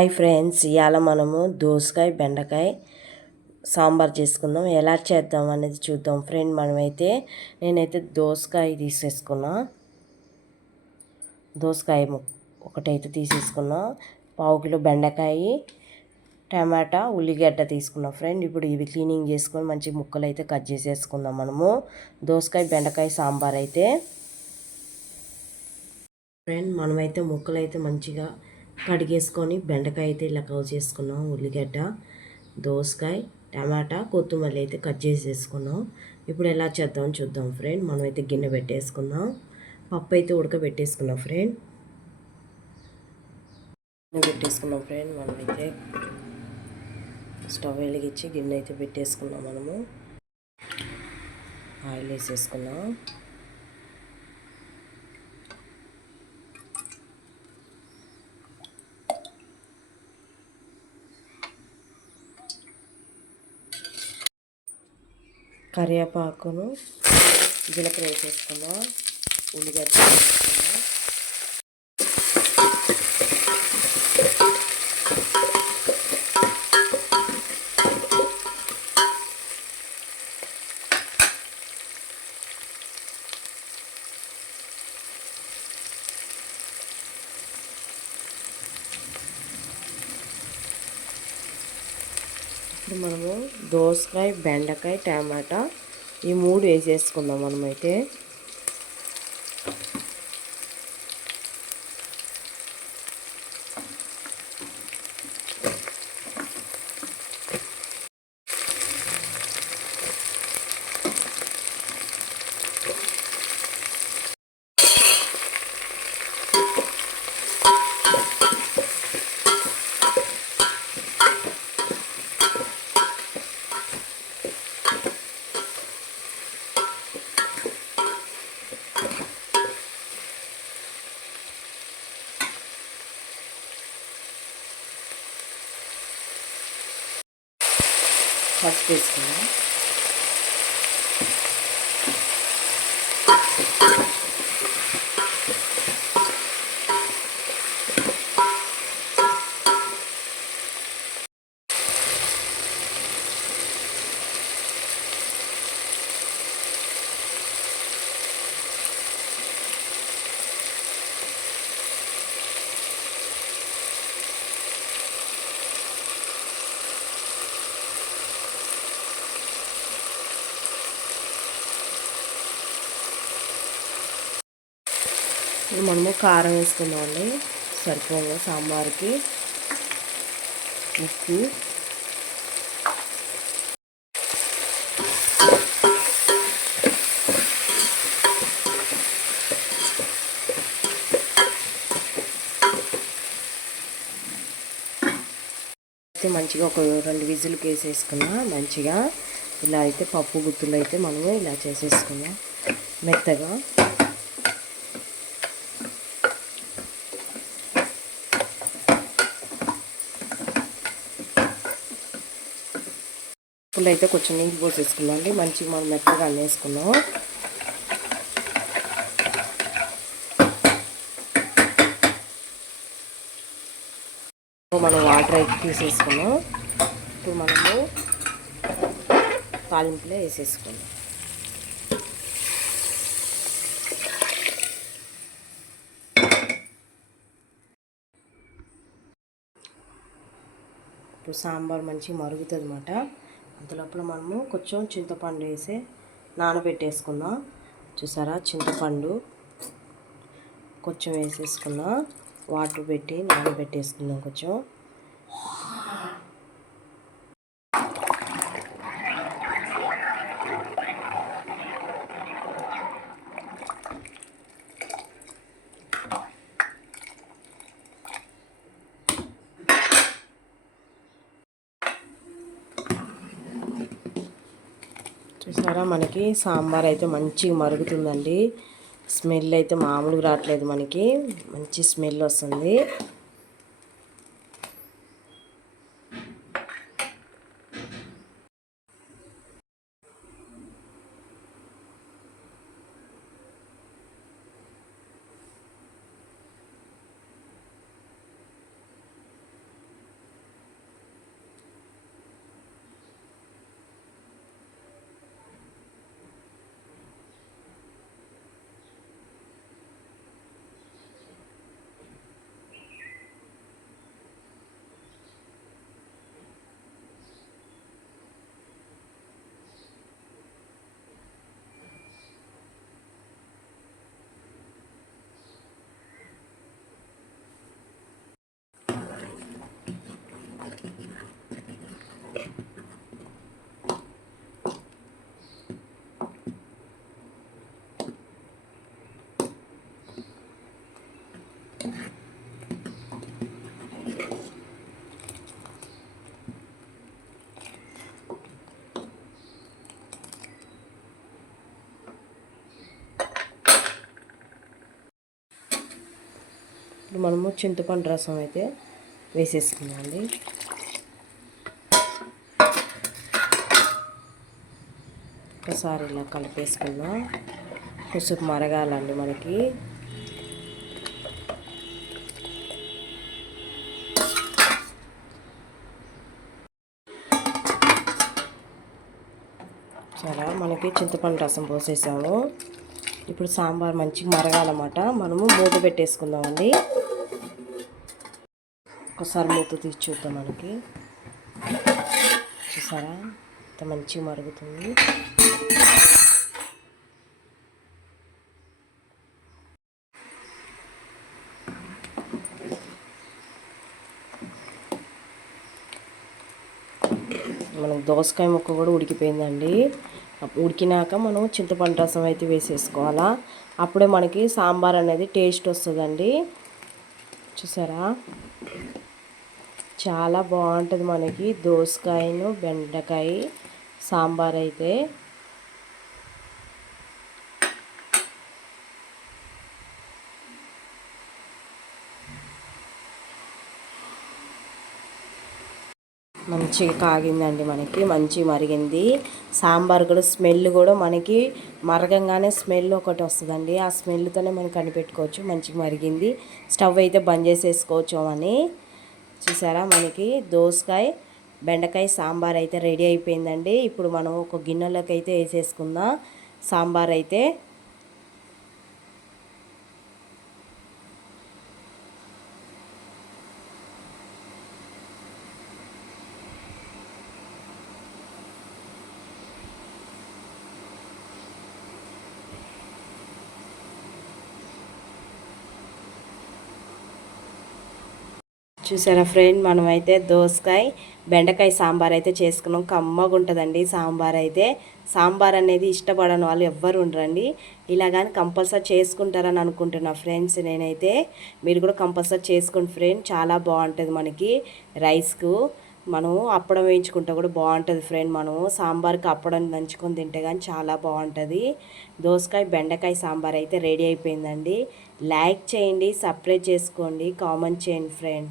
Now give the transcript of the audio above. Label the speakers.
Speaker 1: Hi friends ఇవాళ మనము దోసకాయ బెండకాయ సాంబార్ చేసుకుందాం. ఎలా చేద్దాం అనేది చూద్దాం. ఫ్రెండ్ మనమైతే నేనైతే దోసకాయ తీసేసుకున్నా. దోసకాయ ము- ఒకటైతే తీసేసుకున్నా. పావు కిలో బెండకాయ టమాటా ఉల్లిగడ్డ తీసుకున్నాం. ఫ్రెండ్ ఇప్పుడు ఇవి క్లీనింగ్ చేసుకొని మంచి ముక్కలు అయితే కట్ చేసేసుకుందాం మనము. దోసకాయ బెండకాయ సాంబార్ అయితే. ఫ్రెండ్ మనమైతే ముక్కలు అయితే మంచిగా కడిగేసుకొని బెండకాయ అయితే ఇలా కవ్ చేసుకున్నాం ఉల్లిగడ్డ దోసకాయ టమాటా కొత్తిమల్లి అయితే కట్ చేసేసుకున్నాం. ఇప్పుడు ఎలా చేద్దాం చూద్దాం ఫ్రెండ్. మనమైతే గిన్నె పెట్టేసుకుందాం. పప్పు అయితే ఉడకబెట్టేసుకున్నాం ఫ్రెండ్. గిన్నె పెట్టేసుకున్నాం ఫ్రెండ్. మనమైతే స్టవ్ వెలిగించి గిన్నె అయితే పెట్టేసుకున్నాం మనము. ఆయిల్ వేసేసుకున్నాం. కరివేపాకును జీలకర్ర వేసేసుకుందాం. ఉల్లిగడ్డ వేసుకున్నాం ఇప్పుడు మనము దోసకాయ బెండకాయ టమాటా ఈ మూడు వేసేసుకుందాం మనమైతే. పసుపు వేసుకుందాం మనము కారం వేసుకుందామండి. సరిపోగా సాంబార్కి? ఉప్పు. అయితే మంచిగా ఒక రెండు విజిల్కి వేసేసుకున్నా మంచిగా. ఇలా అయితే పప్పు గుత్తులు అయితే మనము ఇలా చేసేసుకున్నాం. మెత్తగా. ఇప్పుడు అయితే కొంచెం నీళ్ళు పోసేసుకున్నాం అండి. మంచిగా మనం మెత్తగా అన్నేసుకున్నాం మనం వాటర్ అయితే తీసేసుకున్నాం ఇప్పుడు మనము తాలింపులో వేసేసుకున్నాం ఇప్పుడు సాంబార్ మంచిగా మరుగుతుంది అనమాట అంతలోపల మనము కొంచెం చింతపండు వేసి నానబెట్టేసుకుందాం చూసారా? చింతపండు కొంచెం వేసేసుకున్నా. వాటర్ పెట్టి నానబెట్టేసుకుందాం కొంచెం. చూసారా? మనకి సాంబార్ అయితే మంచిగా మరుగుతుందండి. స్మెల్ అయితే మామూలుగా రావట్లేదు మనకి. మంచి స్మెల్ వస్తుంది. ఇప్పుడు మనము చింతపండు రసం అయితే వేసేసుకుందామండి. ఒకసారి ఇలా కలిపేసుకుందాం. కొంచెం మరగాలండి మనకి. చాలా మనకి చింతపండు రసం పోసేసాము. ఇప్పుడు సాంబార్ మంచిగా మరగాలన్నమాట. మనము మూత పెట్టేసుకుందామండి. ఒకసారి మూత తీసి చూద్దాం మనకి. చూసారా? ఇంత మంచిగా మరుగుతుంది. మనం దోసకాయ ముక్క కూడా ఉడికిపోయిందండి. అప్పుడు ఉడికినాక మనం చింతపండు రసం అయితే వేసేసుకోవాలా. అప్పుడే మనకి సాంబార్ అనేది టేస్ట్ వస్తుందండి. చూసారా? చాలా బాగుంటుంది మనకి. దోసకాయను బెండకాయ సాంబార్ అయితే. మంచిగా కాగిందండి మనకి. మంచి మరిగింది. సాంబార్ కూడా స్మెల్ కూడా మనకి మరగంగానే స్మెల్ ఒకటి వస్తుందండి. ఆ స్మెల్తోనే మనం కనిపెట్టుకోవచ్చు. మంచిగా మరిగింది. స్టవ్ అయితే బంద్ చేసేసుకోవచ్చు అని. చూసారా? మనకి దోసకాయ బెండకాయ సాంబార్ అయితే రెడీ అయిపోయిందండి. ఇప్పుడు మనం ఒక గిన్నెలోకి అయితే వేసేసుకుందాం. సాంబార్ అయితే చూసారా ఫ్రెండ్? మనమైతే దోసకాయ బెండకాయ సాంబార్ అయితే చేసుకున్నాం. కమ్మగా ఉంటుందండి సాంబార్ అయితే. సాంబార్ అనేది ఇష్టపడని వాళ్ళు ఎవ్వరు ఉండరండి. ఇలా కానీ కంపల్సరీ చేసుకుంటారని అనుకుంటున్నా ఫ్రెండ్స్ నేనైతే. మీరు కూడా కంపల్సరీ చేసుకోండి ఫ్రెండ్. చాలా బాగుంటుంది మనకి రైస్కు. మనము అప్పడం వేయించుకుంటే కూడా బాగుంటుంది ఫ్రెండ్. మనము సాంబార్కి అప్పడం దంచుకొని తింటే కానీ చాలా బాగుంటుంది. దోసకాయ బెండకాయ సాంబార్ అయితే రెడీ అయిపోయిందండి. లైక్ చేయండి సపరేట్ చేసుకోండి కామెంట్ చేయండి ఫ్రెండ్.